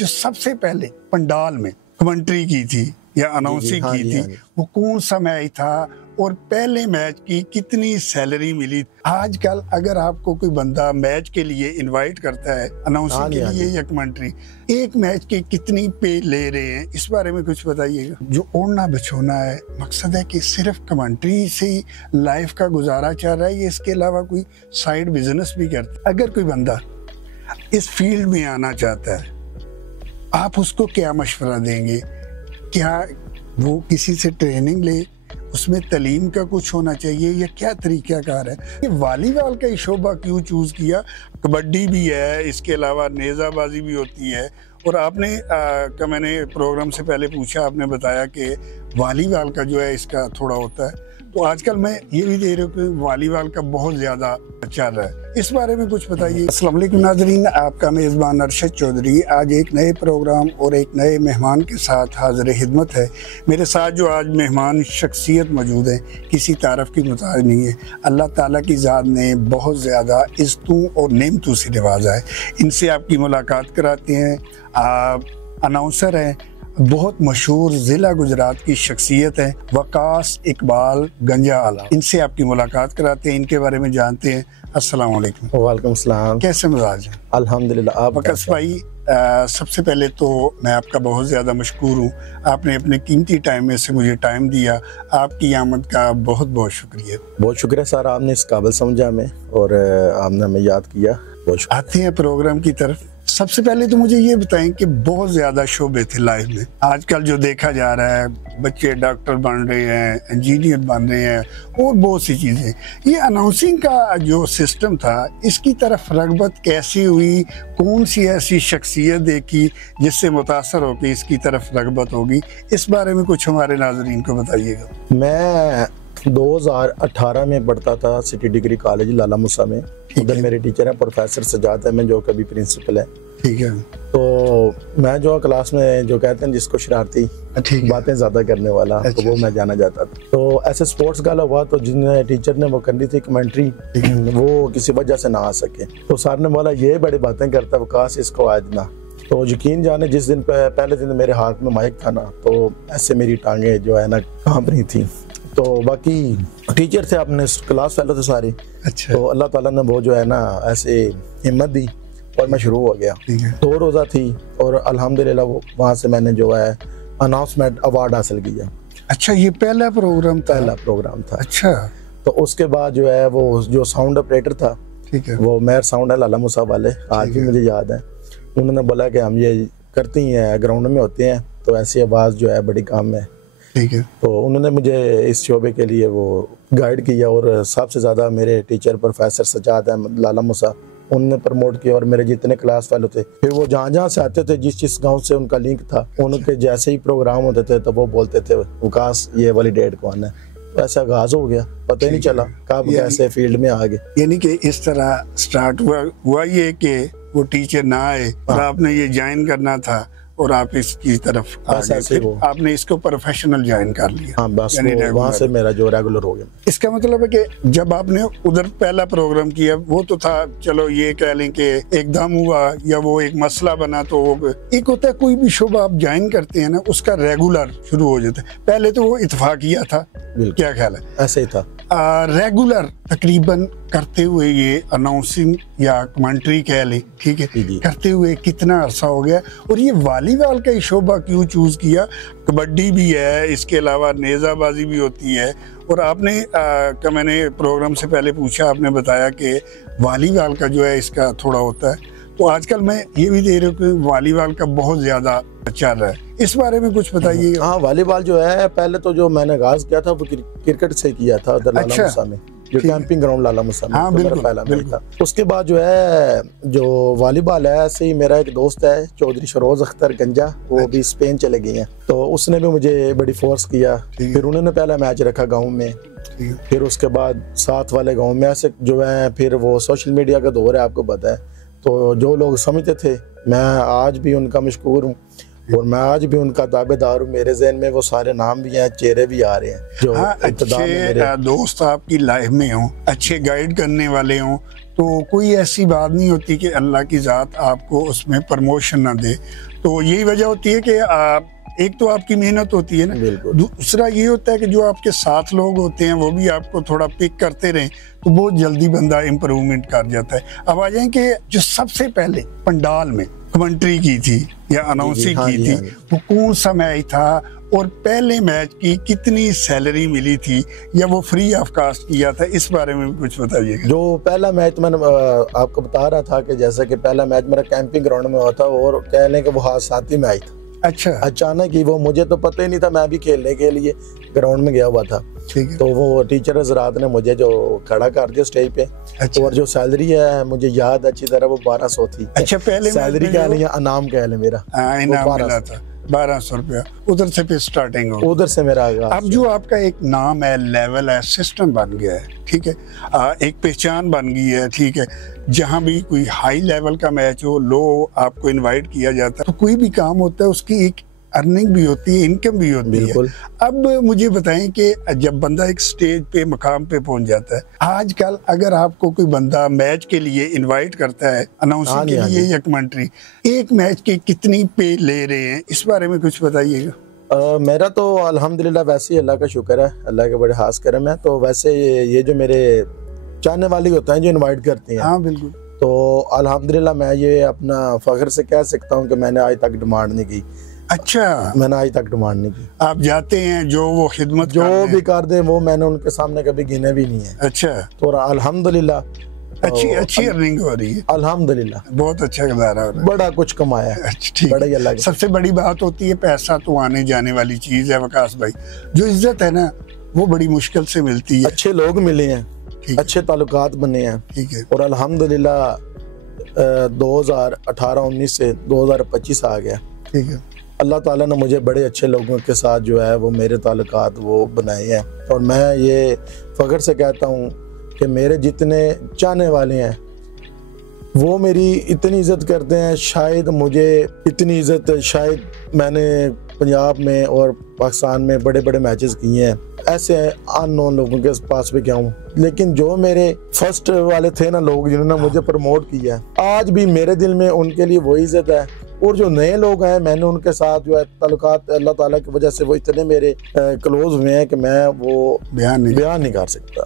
जो सबसे पहले पंडाल में कमेंट्री की थी या अनाउंसिंग की थी, वो कौन सा मैच था और पहले मैच की कितनी सैलरी मिली? आजकल अगर आपको कोई बंदा मैच के लिए इनवाइट करता है अनाउंसिंग के लिए या कमेंट्री, एक मैच के कितनी पे ले रहे हैं, इस बारे में कुछ बताइएगा। जो ओढ़ना बिछोना है, मकसद है कि सिर्फ कमेंट्री से ही लाइफ का गुजारा चल रहा है, ये इसके अलावा कोई साइड बिजनेस भी करता है। अगर कोई बंदा इस फील्ड में आना चाहता है, आप उसको क्या मशवरा देंगे? क्या वो किसी से ट्रेनिंग ले, उसमें तालीम का कुछ होना चाहिए, या क्या तरीक़ाकार है? ये वॉलीबॉल का ही शोबा क्यों चूज़ किया? कबड्डी भी है, इसके अलावा नेज़ाबाजी भी होती है, और आपने मैंने प्रोग्राम से पहले पूछा, आपने बताया कि वॉलीबॉल का जो है इसका थोड़ा होता है। तो आजकल मैं ये भी देख रहा हूँ कि वॉलीबॉल का बहुत ज़्यादा चल रहा है, इस बारे में कुछ बताइए। अस्सलाम वालेकुम नाज़रीन, आपका मेज़बान अरशद चौधरी आज एक नए प्रोग्राम और एक नए मेहमान के साथ हाज़िर खिदमत है। मेरे साथ जो आज मेहमान शख्सियत मौजूद है, किसी तारफ़ की मुताज नहीं है, अल्लाह ताला की ज़ात ने बहुत ज़्यादा इज़्ज़तों और नेमतों से नवाजा है। इनसे आपकी मुलाकात कराते हैं। आप अनाउंसर हैं, बहुत मशहूर ज़िला गुजरात की शख्सियत है, वकास इकबाल गंजा आला। इनसे आपकी मुलाकात कराते हैं, इनके बारे में जानते हैं। अस्सलाम वालेकुम। वालेकुम सलाम। कैसे मिजाज हैं? अल्हम्दुलिल्लाह। आप वकास भाई, सबसे पहले तो मैं आपका बहुत ज़्यादा मशकूर हूँ, आपने अपने कीमती टाइम में से मुझे टाइम दिया, आपकी आमद का बहुत बहुत शुक्रिया। बहुत शुक्रिया सर, आपने इस काबिल समझा हमें और आपने हमें याद किया। आते हैं प्रोग्राम की तरफ। सबसे पहले तो मुझे ये बताएं कि बहुत ज़्यादा शोबे थे लाइफ में। आजकल जो देखा जा रहा है, बच्चे डॉक्टर बन रहे हैं, इंजीनियर बन रहे हैं और बहुत सी चीज़ें। ये अनाउंसिंग का जो सिस्टम था, इसकी तरफ रगबत कैसी हुई? कौन सी ऐसी शख्सियत देखी जिससे मुतासर होकर इसकी तरफ रगबत होगी? इस बारे में कुछ हमारे नाज़रीन को बताइएगा। मैं 2018 में पढ़ता था सिटी डिग्री कॉलेज लाला मूसा में। उधर मेरे टीचर हैं प्रोफेसर सजाद है, मैं जो कभी प्रिंसिपल है। ठीक है। तो मैं जो क्लास में जो कहते हैं जिसको शरारती बातें ज्यादा करने वाला, तो वो मैं जाना जाता था। तो ऐसे स्पोर्ट्स गाला हुआ, तो जिन टीचर ने वो करनी थी कमेंट्री, वो किसी वजह से ना आ सके, तो सर ने बोला ये बड़ी बातें करता है वकास, इसको आज ना। तो यकीन जाने जिस दिन पहले दिन मेरे हाथ में माइक था ना, तो ऐसे मेरी टांगे जो है ना कांप रही थी। तो बाकी टीचर थे अपने क्लास फेलो थे सारे। अच्छा। तो अल्लाह ताला ने वो जो है ना ऐसे हिम्मत दी और मैं शुरू हो गया। 2 रोज़ा थी और अल्हम्दुलिल्लाह वहाँ से मैंने जो है अनाउंसमेंट अवार्ड हासिल किया। अच्छा, ये पहला प्रोग्राम था? पहला प्रोग्राम था। अच्छा। तो उसके बाद जो है वो जो साउंड ऑपरेटर था, ठीक है, वो मेयर साउंड है लाला मूसा वाले, आज भी मुझे याद है। उन्होंने बोला कि हम ये करती हैं, ग्राउंड में होते हैं, तो ऐसी आवाज़ जो है बड़ी काम है। ठीक है। तो उन्होंने मुझे इस शोबे के लिए वो गाइड किया, और सबसे ज़्यादा मेरे टीचर प्रोफेसर सजाद अहमद लाला मूसा, उन्होंने प्रमोट किया। और मेरे जितने क्लास फेलो थे, फिर वो जहाँ से आते थे, जिस गांव से उनका लिंक था, उनके जैसे ही प्रोग्राम होते थे तो वो बोलते थे वकास ये वाली डेट कौन है। तो ऐसा आगाज हो गया, पता ही नहीं चला कब कैसे फील्ड में आ गए। यानी कि इस तरह स्टार्ट हुआ ये कि वो टीचर ना आए और आपने ये ज्वाइन करना था और आप इसकी तरफ आ गए, फिर आपने इसको प्रोफेशनल ज्वाइन कर लिया। हाँ, बस वहाँ से मेरा जो रेगुलर हो गया। इसका मतलब है कि जब आपने उधर पहला प्रोग्राम किया, वो तो था, चलो ये कह लें कि एकदम हुआ या वो एक मसला बना, तो वो एक होता है कोई भी शोबा आप ज्वाइन करते हैं ना, उसका रेगुलर शुरू हो जाता है। पहले तो वो इत्तेफाकिया था, क्या ख्याल है? ऐसे ही था। रेगुलर तकरीबन करते हुए ये अनाउंसिंग या कमेंट्री कह लें, ठीक है, करते हुए कितना अरसा हो गया? और ये वॉलीबॉल का ही शोबा क्यों चूज किया? कबड्डी भी है, इसके अलावा नेज़ाबाजी भी होती है, और आपने मैंने प्रोग्राम से पहले पूछा, आपने बताया कि वॉलीबॉल का जो है इसका थोड़ा होता है। तो आजकल मैं ये भी देख रहा हूँ कि वॉलीबॉल का बहुत ज्यादा चल रहा है, इस बारे में कुछ बताइए। हाँ, वॉलीबॉल जो है पहले तो जो मैंने आगाज किया था वो क्रिकेट से किया था उधर लाला मूसा में, जो कैंपिंग ग्राउंड लाला मूसा में। हाँ, बिल्कुल, पहला मैच था। उसके बाद जो है जो वॉलीबॉल है, ऐसे ही मेरा एक दोस्त है चौधरी शरोज अख्तर गंजा, वो भी स्पेन चले गए हैं, तो उसने भी मुझे बड़ी फोर्स किया। फिर उन्होंने पहला मैच रखा गाँव में, फिर उसके बाद साथ वाले गाँव में, ऐसे जो है फिर वो सोशल मीडिया का दौर है, आपको पता है, तो जो लोग समझते थे, मैं आज भी उनका मशकूर हूँ और मैं आज भी उनका दावेदार हूँ। मेरे ज़हन में वो सारे नाम भी हैं, चेहरे भी आ रहे हैं जो अच्छे दोस्त आपकी लाइफ में हों, अच्छे गाइड करने वाले हों, तो कोई ऐसी बात नहीं होती कि अल्लाह की ज़ात आपको उसमें प्रमोशन ना दे। तो यही वजह होती है कि आप एक तो आपकी मेहनत होती है ना, दूसरा ये होता है कि जो आपके साथ लोग होते हैं वो भी आपको थोड़ा पिक करते रहें तो बहुत जल्दी बंदा इम्प्रूवमेंट कर जाता है। अब आ जाए कि जो सबसे पहले पंडाल में कमेंट्री की थी या अनाउंसिंग की थी वो कौन सा मैच था, और पहले मैच की कितनी सैलरी मिली थी या वो फ्री ऑफ कास्ट किया था, इस बारे में कुछ बताइएगा। जो पहला मैच मैंने आपको बता रहा था कि जैसे कि पहला मैच मेरा कैंपिंग ग्राउंड में हुआ था और कह लें कि वो हादसाती मैच था। अच्छा, अचानक ही वो, मुझे तो पता ही नहीं था, मैं भी खेलने के लिए ग्राउंड में गया हुआ था। ठीक है। तो वो टीचर हज़रात ने मुझे जो खड़ा कर दिया स्टेज पे। अच्छा। और जो सैलरी है मुझे याद अच्छी तरह वो 1200 थी। अच्छा, पहले सैलरी कह लें, इनाम कह लें, मेरा इनाम मिला था 1200 रुपया, उधर से फिर स्टार्टिंग हो, उधर से मेरा आगा। अब जो आपका एक नाम है, लेवल है, सिस्टम बन गया है, ठीक है, एक पहचान बन गई है, ठीक है, जहाँ भी कोई हाई लेवल का मैच हो, लो आपको इनवाइट किया जाता है, तो कोई भी काम होता है उसकी एक अर्निंग भी होती है, इनकम भी होती है। अब मुझे बताएं कि जब बंदा एक स्टेज पे मकाम पे पहुंच जाता है, आजकल अगर आपको कोई बंदा मैच के लिए इनवाइट करता है, अनाउंसिंग के लिए या कमेंट्री, एक मैच के कितनी पे ले रहे हैं, इस बारे में कुछ बताइएगा। मेरा तो अल्हम्दुलिल्लाह वैसे ही अल्लाह का शुक्र है, अल्लाह के बड़े खास करम है। तो वैसे ये जो मेरे चाहने वाले होते हैं जो इनवाइट करते हैं, हाँ बिल्कुल, तो अल्हम्दुलिल्लाह मैं ये अपना फख्र से कह सकता हूँ कि मैंने आज तक डिमांड नहीं की। अच्छा, मैंने आज तक डिमांड नहीं की। आप जाते हैं, जो वो खिदमत जो भी कर दे वो मैंने उनके सामने कभी गिने भी नहीं है। अच्छा, तो अल्हम्दुलिल्लाह अच्छी अर्निंग हो रही है, अल्हम्दुलिल्लाह, बहुत अच्छा गुजारा हो रहा है, बड़ा कुछ कमाया है। ठीक बड़ा ही अल्लाह की। सबसे बड़ी बात होती है, पैसा तो आने जाने वाली चीज है वकास भाई, जो इज्जत है ना वो बड़ी मुश्किल से मिलती है। अच्छे लोग मिले हैं, अच्छे ताल्लुकात बने हैं, ठीक है, और अल्हम्दुलिल्लाह 2018-19 से 2025 आ गया। ठीक है, अल्लाह ताला ने मुझे बड़े अच्छे लोगों के साथ जो है वो मेरे ताल्लुकात वो बनाए हैं, और मैं ये फ़ख्र से कहता हूँ कि मेरे जितने चाहने वाले हैं वो मेरी इतनी इज़्ज़त करते हैं, शायद मुझे इतनी इज़्ज़त शायद मैंने पंजाब में और पाकिस्तान में बड़े बड़े मैचेस किए हैं, ऐसे अननोन लोगों के पास भी क्या हूँ, लेकिन जो मेरे फर्स्ट वाले थे ना लोग जिन्होंने मुझे प्रमोट किया है, आज भी मेरे दिल में उनके लिए वही इज़्ज़त है। और जो नए लोग हैं मैंने उनके साथ जो है ताल्लुकात अल्लाह ताला की वजह से वो इतने मेरे क्लोज हुए हैं कि मैं वो बयान नहीं कर सकता।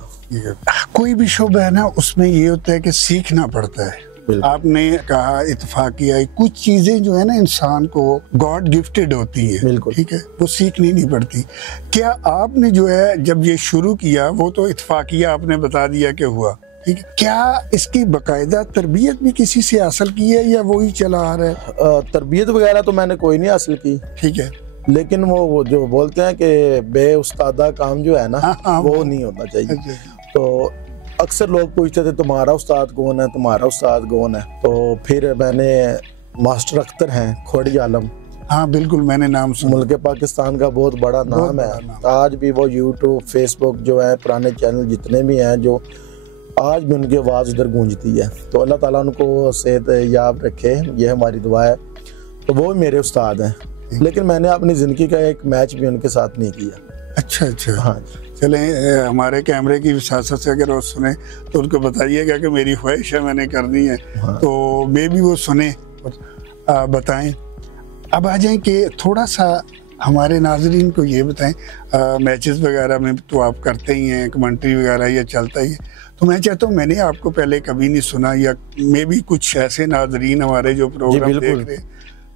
कोई भी शुभ है ना, उसमें ये होता है कि सीखना पड़ता है। आपने कहा इत्तेफाकिया, कुछ चीजें जो है ना इंसान को गॉड गिफ्टेड होती है, ठीक है, वो सीखनी नहीं पड़ती। क्या आपने जो है जब ये शुरू किया, वो तो इत्तेफाकिया आपने बता दिया कि हुआ, ठीक है, क्या इसकी बकायदा तरबियत भी किसी से हासिल की है या वो ही चला आ रहा है? तरबियत वगैरह तो मैंने कोई नहीं हासिल की, ठीक है, लेकिन वो जो बोलते हैं कि बे उस्तादा काम जो है ना, वो नहीं होना चाहिए। तो अक्सर लोग पूछते थे तुम्हारा उस्ताद कौन है, तुम्हारा उस्ताद कौन है, तो फिर मैंने मास्टर अख्तर हैं खोड़ी आलम, हाँ बिल्कुल मैंने नाम सुना, मुल्क पाकिस्तान का बहुत बड़ा नाम है। आज भी वो यूट्यूब फेसबुक जो है पुराने चैनल जितने भी हैं, जो आज भी उनकी आवाज़ उधर गूंजती है। तो अल्लाह ताला उनको सेहत याब रखे, ये हमारी दुआ है। तो वो मेरे उस्ताद हैं, लेकिन मैंने अपनी ज़िंदगी का एक मैच भी उनके साथ नहीं किया। अच्छा अच्छा, हाँ, चलें, हमारे कैमरे की विसासत से अगर वो सुने तो उनको बताइएगा कि मेरी ख्वाहिश है, मैंने करनी है। हाँ। तो मे भी वो सुने और बताएं। अब आ जाएं कि थोड़ा सा हमारे नाजरीन को ये बताएं, मैचेस वगैरह में तो आप करते ही हैं, कमेंट्री वगैरह ये चलता ही है, तो मैं चाहता हूँ, मैंने आपको पहले कभी नहीं सुना, या मे भी कुछ ऐसे नाजरीन हमारे जो प्रोग्राम देख रहे हैं,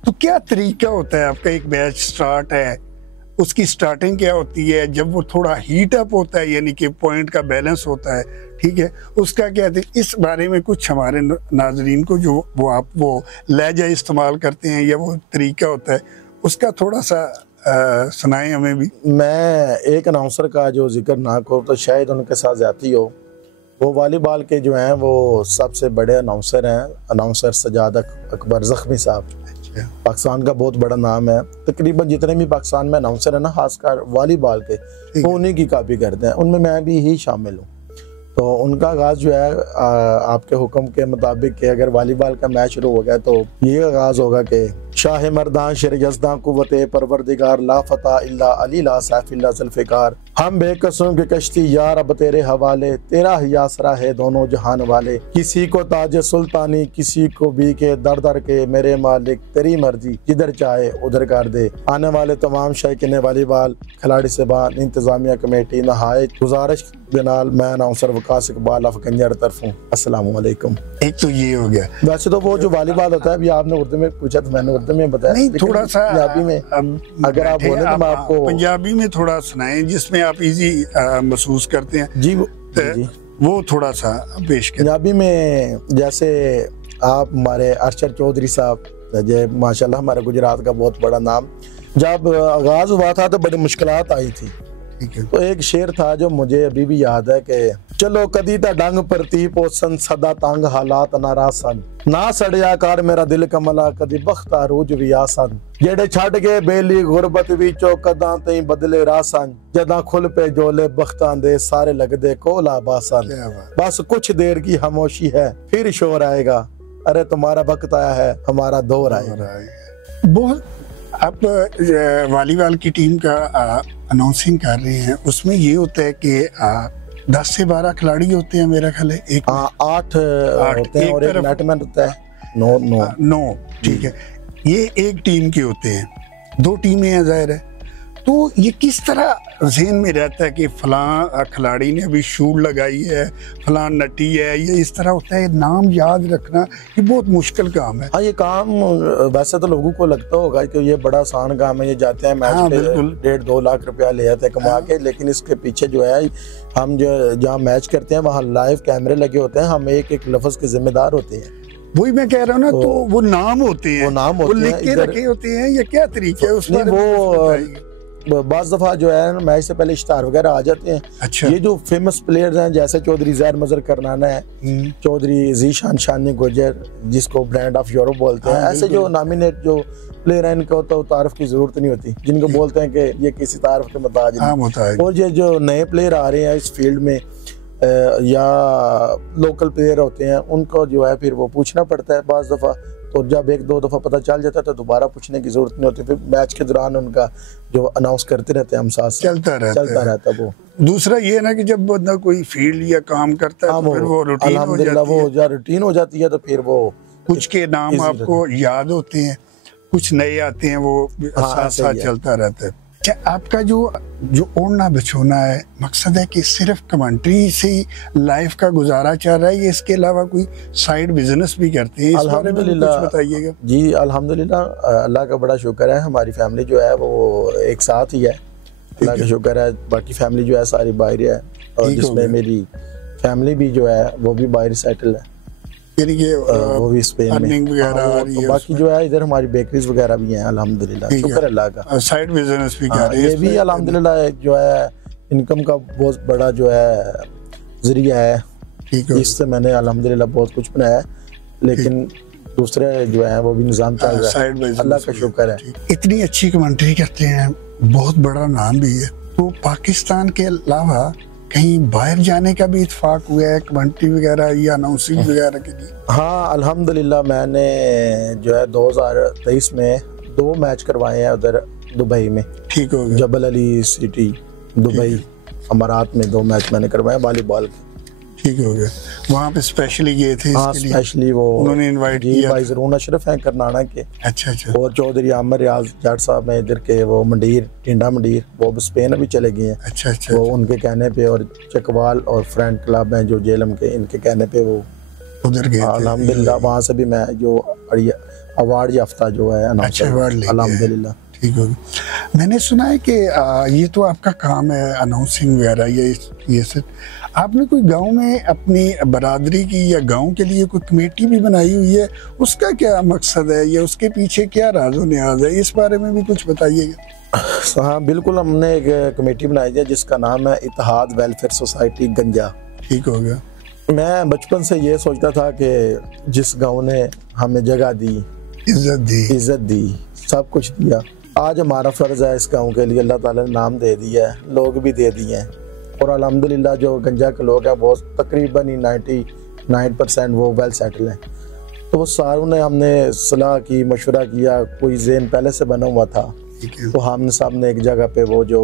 तो क्या तरीका होता है आपका? एक मैच स्टार्ट है, उसकी स्टार्टिंग क्या होती है? जब वो थोड़ा हीट अप होता है, यानी कि पॉइंट का बैलेंस होता है, ठीक है, उसका क्या है? इस बारे में कुछ हमारे नाजरीन को जो वो लहजा इस्तेमाल करते हैं या वो तरीका होता है, उसका थोड़ा सा सुनाएं हमें भी। मैं एक अनाउंसर का जो जिक्र ना करूँ तो शायद उनके साथ ज्यादती हो। वो वॉलीबॉल के जो हैं वो सबसे बड़े अनाउंसर हैं, अनाउंसर सजाद अकबर ज़ख्मी साहब, पाकिस्तान का बहुत बड़ा नाम है। तकरीबन जितने भी पाकिस्तान में अनाउंसर है ना, खासकर वॉलीबॉल के, वो उन्हीं की कॉपी करते हैं, उनमें मैं भी ही शामिल हूँ। तो उनका आगाज़ जो है आपके हुक्म के मुताबिक कि अगर वॉलीबॉल का मैच शुरू हो गया तो ये आगाज़ होगा कि शाह मर्दान शेर यज़दां कुव्वत परवरदिगार ला फता इल्ला अली ला सैफ इल्ला ज़ुल्फ़िकार, हम बेकसों की कश्ती यार अब तेरे हवाले, तेरा ही आसरा है दोनों जहान वाले, किसी को ताज सुल्तानी किसी को भी के दर दर के, मेरे मालिक तेरी मर्जी जिधर चाहे उधर कर दे। आने वाले तमाम शायकीन वॉलीबॉल खिलाड़ी साहबान, इंतजामिया कमेटी नहायत गुजारिश बिनाल मैं अनाउंसर वकास इकबाल अफगंजर तरफों अस्सलामु अलैकुम। एक तो ये हो गया। वैसे तो वो जो वॉलीबॉल होता है अभी आपने उर्दू में पूछा तो मैंने उर्दू में बताया, नहीं थोड़ा सा पंजाबी में अगर आप बोले तो मैं आपको पंजाबी में थोड़ा सुनाएं जिसमें आप इजी महसूस करते हैं। जी वो थोड़ा सा पेश करें। पंजाबी में जैसे आप हमारे अरशद चौधरी साहब जो माशाल्लाह हमारे गुजरात का बहुत बड़ा नाम, जब आगाज हुआ था तो बड़ी मुश्किलात आई थी। तो एक शेर था जो मुझे अभी भी याद है कि चलो कदी ता डंग परती पोसन सदा तंग हालात नारासन, ना सड़िया कर मेरा दिल कमला कदी बख्त आरूज भी आसन, जेड़े छड़ गए बेली गुरबत विचो कदा तई बदले रासन, जदा खुल पे जोले बख्तां दे सारे लगदे कोला बासन, बस कुछ देर की खामोशी है फिर शोर आएगा, अरे तुम्हारा वक्त आया है हमारा दौर आएगा। बहुत आप वॉलीबॉल की टीम का अनाउंसिंग कर रहे हैं, उसमें ये होता है कि 10 से 12 खिलाड़ी होते हैं मेरा ख्याल है। 8 होते हैं और एक नेटमैन होता है 9। ठीक है, ये एक टीम के होते हैं, 2 टीमें हैं जाहिर है। तो ये किस तरह ज़हन में रहता है कि फलां खिलाड़ी ने अभी शूट लगाई है, फलां नटी है, ये इस तरह होता है। नाम याद रखना ये बहुत मुश्किल काम है। हाँ, ये काम वैसे तो लोगों को लगता होगा कि ये बड़ा आसान काम है, ये जाते हैं मैच पे 1.5-2 लाख रुपया ले आते हैं कमा के, लेकिन इसके पीछे जो है हम जो जहाँ मैच करते हैं वहाँ लाइव कैमरे लगे होते हैं, हम एक एक लफ्ज़ के जिम्मेदार होते हैं। वही मैं कह रहा हूँ ना, तो वो नाम होते हैं, वो लिख के रखे होते हैं या क्या तरीका है उसमें? वो बाज़ दफ़ा जो है मैच से पहले इश्तार वगैरह आ जाते हैं। अच्छा। ये जो फेमस प्लेयर्स हैं जैसे चौधरी ज़हर मज़र करनाना है, चौधरी ज़ीशान शानी गुजर जिसको ब्रांड ऑफ यूरोप बोलते हैं, ऐसे जो नॉमिनेट जो प्लेयर हैं इनको तो तारीफ की जरूरत नहीं होती, जिनको बोलते हैं कि ये किसी तारीफ के मुताज नहीं। और ये जो नए प्लेयर आ रहे हैं इस फील्ड में या लोकल प्लेयर होते हैं उनको जो है फिर वो पूछना पड़ता है बाज़ दफ़ा, तो जब 1-2 दफ़ा पता चल जाता है तो दोबारा पूछने की जरूरत नहीं होती, फिर मैच के दौरान उनका जो अनाउंस करते रहते हैं हम साथ चलता रहता वो। दूसरा ये है ना कि जब बंदा कोई फील्ड या काम करता है तो फिर वो रूटीन हो जाती है, तो फिर वो कुछ के नाम आपको याद होते हैं, कुछ नए आते हैं, वो साथ साथ चलता रहता है। क्या आपका जो ओढ़ना बिछोना है मकसद है कि सिर्फ कमेंट्री से ही लाइफ का गुजारा चल रहा है, ये इसके अलावा कोई साइड बिजनेस भी करते हैं? इस बारे में कुछ बताइएगा। जी अल्हम्दुलिल्लाह, अल्लाह का बड़ा शुक्र है, हमारी फैमिली जो है वो एक साथ ही है, अल्लाह का शुक्र है। बाकी फैमिली जो है सारी बाहर है, और जिसमें मेरी फैमिली भी जो है वो भी बाहर सेटल है, यानी कि वो भी स्पेन में वगैरह। बाकी जो है इधर हमारी बेकरीज वगैरह भी हैं अल्हम्दुलिल्लाह, शुक्र अल्लाह का। साइड बिजनेस भी कर रहे हैं, ये भी अल्हम्दुलिल्लाह जो है इनकम का बहुत बड़ा जो है जरिया है, इससे मैंने अल्हम्दुलिल्लाह बहुत कुछ बनाया, लेकिन दूसरे जो है वो भी निजाम चल रहा है, अल्लाह का शुक्र है। इतनी अच्छी कमेंट्री करते हैं, बहुत बड़ा नाम भी है, तो पाकिस्तान के अलावा कहीं बाहर जाने का भी इत्तेफाक हुआ है कमेंट्री वगैरह या अनाउंसिंग वगैरह के लिए? हाँ अल्हम्दुलिल्लाह, मैंने जो है 2023 में 2 मैच करवाए हैं उधर दुबई में। ठीक हो गया। जबल अली सिटी दुबई अमारात में 2 मैच मैंने करवाए वॉलीबॉल के। ठीक हो गया, वहाँ पे स्पेशली गए थे? हाँ स्पेशली वो उन्होंने इनवाइट किया। भाई ज़रून अशरफ हैं करनाना के। अच्छा। और चौधरी आमिर रियाज जाट साहब हैं इधर के, वो मंडीर टिंडा मंडीर, वो स्पेन अभी चले गए हैं। अच्छा। वो उनके कहने पे, और चकवाल और फ्रेंड क्लब हैं जो जेलम के, इनके कहने पे वो उधर गए। अल्हम्दुलिल्लाह वहाँ से भी मैं जो अवार्ड याफ्ता जो है अल्हम्दुलिल्लाह। ठीक हो गया। मैंने सुना है कि ये तो आपका काम है अनाउंसिंग वगैरह, ये सब आपने कोई गांव में अपनी बरादरी की या गांव के लिए कोई कमेटी भी बनाई हुई है, उसका क्या मकसद है या उसके पीछे क्या राज़ो न्याज़ है, इस बारे में भी कुछ बताइएगा। हाँ बिल्कुल, हमने एक कमेटी बनाई है जिसका नाम है इत्तेहाद वेलफेयर सोसाइटी गंजा। ठीक हो गया। मैं बचपन से ये सोचता था कि जिस गाँव ने हमें जगह दी, इज्जत दी, सब कुछ दिया, आज हमारा फ़र्ज़ है इस गाँव के लिए, अल्लाह ताला ने नाम दे दिया है, लोग भी दे दिए हैं, और अल्हम्दुलिल्लाह जो गंजा के लोग हैं वो तकरीबन ही 99% वो वेल सेटल हैं। तो वो सारों ने हमने सलाह की, मशवरा किया, कोई ज़हन पहले से बना हुआ था, तो हमने साहब ने एक जगह पे वो जो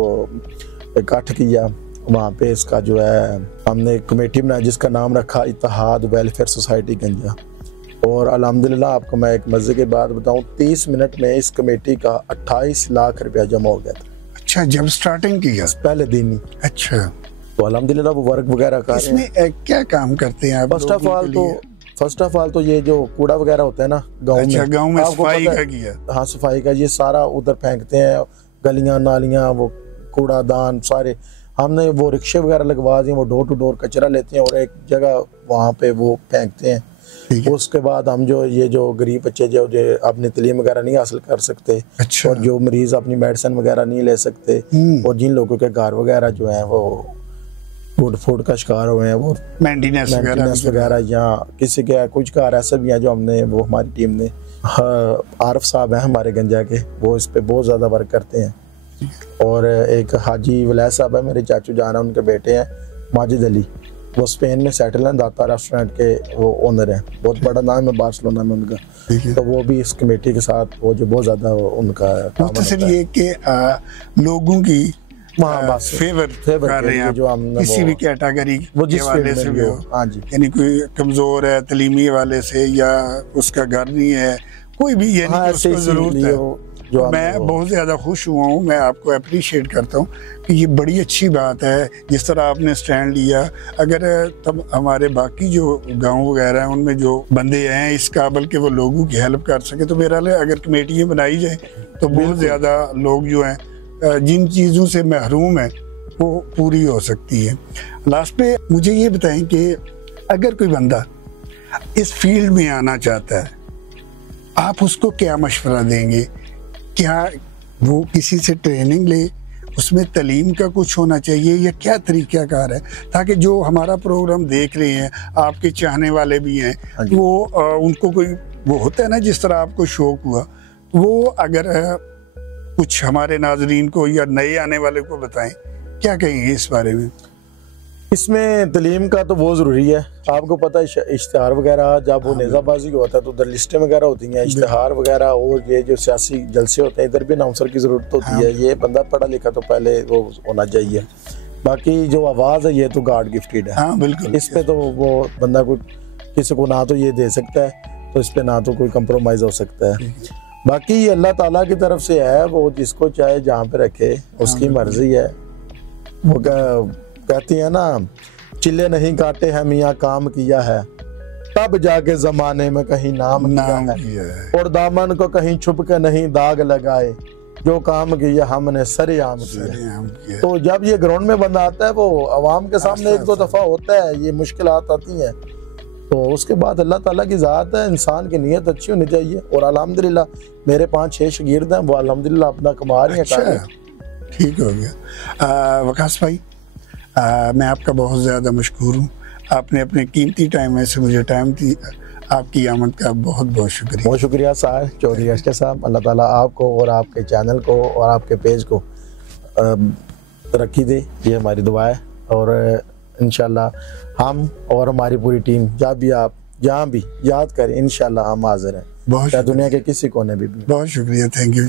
इकट्ठ किया, वहाँ पे इसका जो है हमने एक कमेटी बनाई जिसका नाम रखा इत्तेहाद वेलफेयर सोसाइटी गंजा। और अल्हम्दुलिल्लाह आपको मैं एक मज़े की बात बताऊँ, 30 मिनट में इस कमेटी का 28 लाख रुपया जमा हो गया था। अच्छा, जब स्टार्टिंग किया पहले दिन ही। अच्छा, तो अल्हम्दुलिल्लाह वो वर्क वगैरह कर रहे हैं। इसमें क्या काम करते हैं आप? फर्स्ट ऑफ ऑल तो ये जो कूड़ा वगैरह होता है ना गाँव में, अच्छा, गाँव में सफाई का किया? हाँ, सफाई का, ये सारा उधर फेंकते हैं, गलियां नालियां, वो कूड़ादान सारे हमने वो रिक्शे वगैरह लगवा दिए, वो डोर टू डोर कचरा लेते हैं और एक जगह वहाँ पे वो फेंकते हैं। उसके बाद हम जो ये जो गरीब बच्चे जो अपनी तलीम वगैरह नहीं हासिल कर सकते, अच्छा, और जो मरीज अपनी मेडिसिन वगैरह नहीं ले सकते, और जिन लोगों के घर वगैरह जो है वो फूड का शिकार हुए हैं, वो मेंटेनेंस वगैरह, या किसी के कुछ घर ऐसे भी हैं जो हमने वो हमारी टीम ने, आरिफ साहब हैं हमारे गंजा के, वो इस पे बहुत ज़्यादा वर्क करते हैं। और एक हाजी वलैद साहब है, मेरे चाचू जान है, उनके बेटे हैं माजिद अली, वो स्पेन में सेटल हैं, दाता रेस्टोरेंट के वो ओनर हैं, बहुत बड़ा नाम है बार्सिलोना में उनका। तो वो भी इस कमेटी के साथ वो जो बहुत ज़्यादा उनका मुख्तसर ये कि लोगों की फेवर कर रहे हैं जो हम किसी भी कैटेगरी के वाले से भी हो। हाँ जी, यानी कोई कमजोर है तलीमी वाले से, या उसका घर नहीं है, कोई भी ये नहीं उसको जरूरत है। मैं बहुत ज़्यादा खुश हुआ हूँ, मैं आपको अप्रिशिएट करता हूँ कि ये बड़ी अच्छी बात है जिस तरह आपने स्टैंड लिया। अगर तब हमारे बाकी जो गांव वगैरह हैं उनमें जो बंदे हैं इस काबिल के वो लोगों की हेल्प कर सके, तो मेरा अगर कमेटियाँ बनाई जाए तो बहुत ज़्यादा लोग जो हैं जिन चीज़ों से महरूम हैं वो पूरी हो सकती है। लास्ट पे मुझे ये बताएं कि अगर कोई बंदा इस फील्ड में आना चाहता है, आप उसको क्या मशवरा देंगे? क्या वो किसी से ट्रेनिंग ले, उसमें तालीम का कुछ होना चाहिए, या क्या तरीक़ाकार है ताकि जो हमारा प्रोग्राम देख रहे हैं, आपके चाहने वाले भी हैं, वो उनको कोई वो होता है ना जिस तरह आपको शौक हुआ, वो अगर कुछ हमारे नाजरीन को या नए आने वाले को बताएं, क्या कहेंगे इस बारे में? इसमें तालीम का तो बहुत ज़रूरी है। आपको पता है इश्तिहार वगैरह जब वो नेज़ाबाजी का होता है तो उधर लिस्टें वगैरह होती हैं, इश्तिहार वगैरह, और ये जो सियासी जलसे होते हैं इधर भी अनाउंसर की ज़रूरत होती है। ये बंदा पढ़ा लिखा तो पहले वो होना चाहिए। बाकी जो आवाज़ है ये तो गॉड गिफ्टेड है। हाँ, बिल्कुल। इस पे तो वो बंदा को किसी को ना तो ये दे सकता है, तो इस पे ना तो कोई कंप्रोमाइज़ हो सकता है। बाकी ये अल्लाह ताला की तरफ से है, वो जिसको चाहे जहाँ पे रखे, उसकी मर्जी है। वो कहती है ना, चिल्ले नहीं काटे हैं मियाँ काम किया है, तब जाके जमाने में कहीं नाम किया है। और दामन को कहीं छुप के नहीं दाग लगाए, जो काम किया हमने सरेआम किया। तो जब ये ग्राउंड में बंदा आता है वो अवाम के सामने एक दो दफा होता है, ये मुश्किलात आती हैं, तो उसके बाद अल्लाह ताला की ज़ात है, इंसान की नीयत अच्छी होनी चाहिए। और अल्हम्दुलिल्लाह मेरे 5-6 शागिर्द हैं, वो अल्हम्दुलिल्लाह अपना कमा रही हैं। ठीक हो गया। वकास भाई, मैं आपका बहुत ज़्यादा मशकूर हूँ, आपने अपने कीमती टाइम में से मुझे टाइम दी, आपकी आमद का बहुत बहुत शुक्रिया। बहुत शुक्रिया साहब चौधरी अशरफ साहब। अल्लाह ताला आपको और आपके चैनल को और आपके पेज को तरक्की दे, ये हमारी दुआ है। और इंशाल्लाह हम और हमारी पूरी टीम जब भी आप जहाँ भी याद करें, इंशाल्लाह हम हाजिर हैं, बहुत दुनिया के किसी कोने भी। बहुत शुक्रिया, थैंक यू।